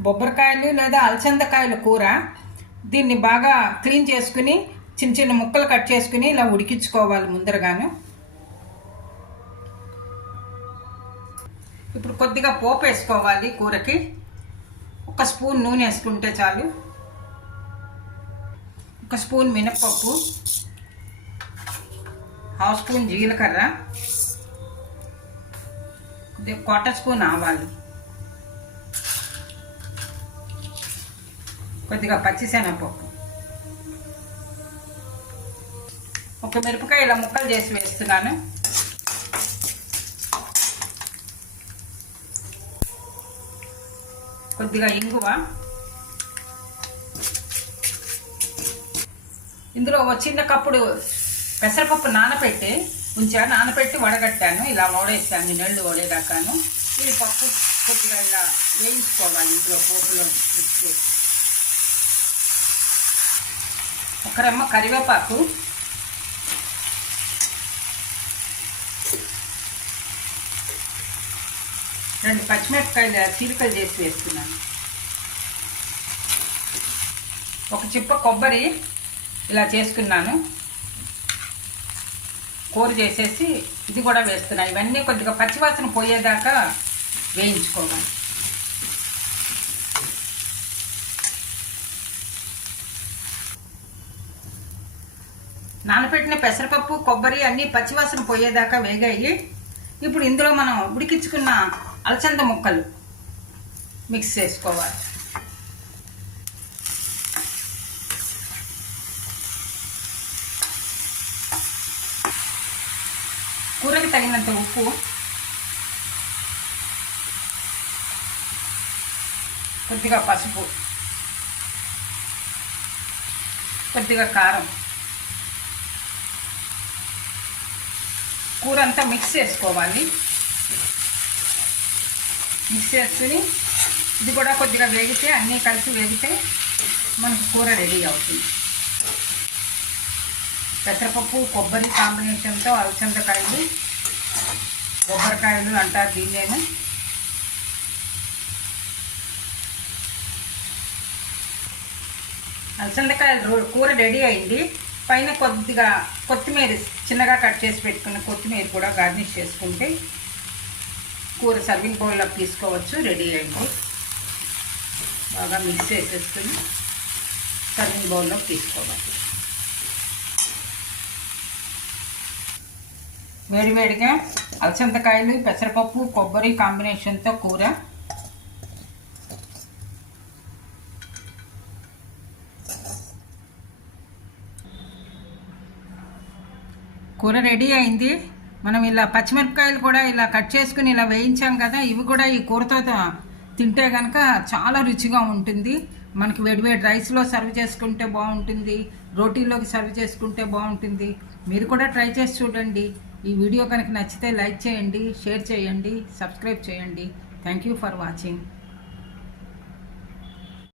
బొబ్బరికాయలు లేదా అలసందకాయల కూర దీన్ని బాగా క్లీన్ చేసుకుని చిన్న చిన్న ముక్కలు కట్ చేసుకుని ఇలా ఉడికించుకోవాలి ముందరగాను. ఇప్పుడు కొద్దిగా పోపు వేసుకోవాలి కూరకి. ఒక స్పూన్ నూనె వేసుకుంటే చాలు. ఒక స్పూన్ మినప్పప్పు. హాఫ్ స్పూన్ జీలకర్ర. కొద్దిగా క్వార్టర్ స్పూన్ ఆవాలు. కొద్దిగా పచ్చిశనగపప్పు ఒక మిరపకాయ ఇలా ముక్కలు చేసి వేస్తున్నాను. కొద్దిగా ఇంగువ. ఇందులో ఒక చిన్న కప్పుడు పెసరపప్పు నానబెట్టి ఉంచాను నానబెట్టి వడగట్టాను. ఇలా ఓడేసాను నీళ్ళు ఓడేదాకాను ఇది పప్పు కొద్దిగా ఇలా వేయించుకోవాలి ఇందులో పోపులో మిక్స్ చేసి. ఒక రెమ్మ కరివేపాకు. రెండు పచ్చిమిరపకాయలు చీలికలు చేసి వేస్తున్నాను. ఒక చిప్ప కొబ్బరి ఇలా చేసుకున్నాను. కూర చేసేసి ఇది కూడా వేస్తున్నాను ఇవన్నీ కొద్దిగా పచ్చివాసన పోయేదాకా వేయించుకోవాలి. నానబెట్టిన పెసరపప్పు కొబ్బరి అన్నీ పచ్చివాసన పోయేదాకా వేగాయి. ఇప్పుడు ఇందులో మనం ఉడికించుకున్న అలసంద ముక్కలు మిక్స్ చేసుకోవాలి. కూరకి తగినంత ఉప్పు. కొద్దిగా పసుపు. కొద్దిగా కారం. కూర అంతా మిక్స్ చేసుకోవాలి. మిక్స్ చేసుకుని ఇది కూడా కొద్దిగా వేగితే అన్నీ కలిసి వేగితే మనకు కూర రెడీ అవుతుంది. పెసరపప్పు కొబ్బరి కాంబినేషన్తో అలసందకాయలు కొబ్బరికాయలు అంటారు దీన్నేమో అలసందకాయలు కూర రెడీ అయింది. పైన కొద్దిగా కొత్తిమీర చిన్నగా కట్ చేసి పెట్టుకున్న కొత్తిమీర కూడా గార్నిష్ చేసుకుంటే కూర సర్వింగ్ బౌల్లోకి తీసుకోవచ్చు రెడీ అయింది. బాగా మిక్స్ చేసేసుకుని సర్వింగ్ బౌల్లోకి తీసుకోవాలి. వేడివేడిగా అలసందకాయలు పెసరపప్పు కొబ్బరి కాంబినేషన్తో కూర కూర రెడీ అయింది. మనం ఇలా పచ్చిమిరపకాయలు కూడా ఇలా కట్ చేసుకుని ఇలా వేయించాం కదా ఇవి కూడా ఈ కూరతో తింటే కనుక చాలా రుచిగా ఉంటుంది. మనకి వేడివేడి రైస్లో సర్వ్ చేసుకుంటే బాగుంటుంది రోటీలోకి సర్వ్ చేసుకుంటే బాగుంటుంది. మీరు కూడా ట్రై చేసి చూడండి. ఈ వీడియో కనుక నచ్చితే లైక్ చేయండి షేర్ చేయండి సబ్స్క్రైబ్ చేయండి. Thank you for watching.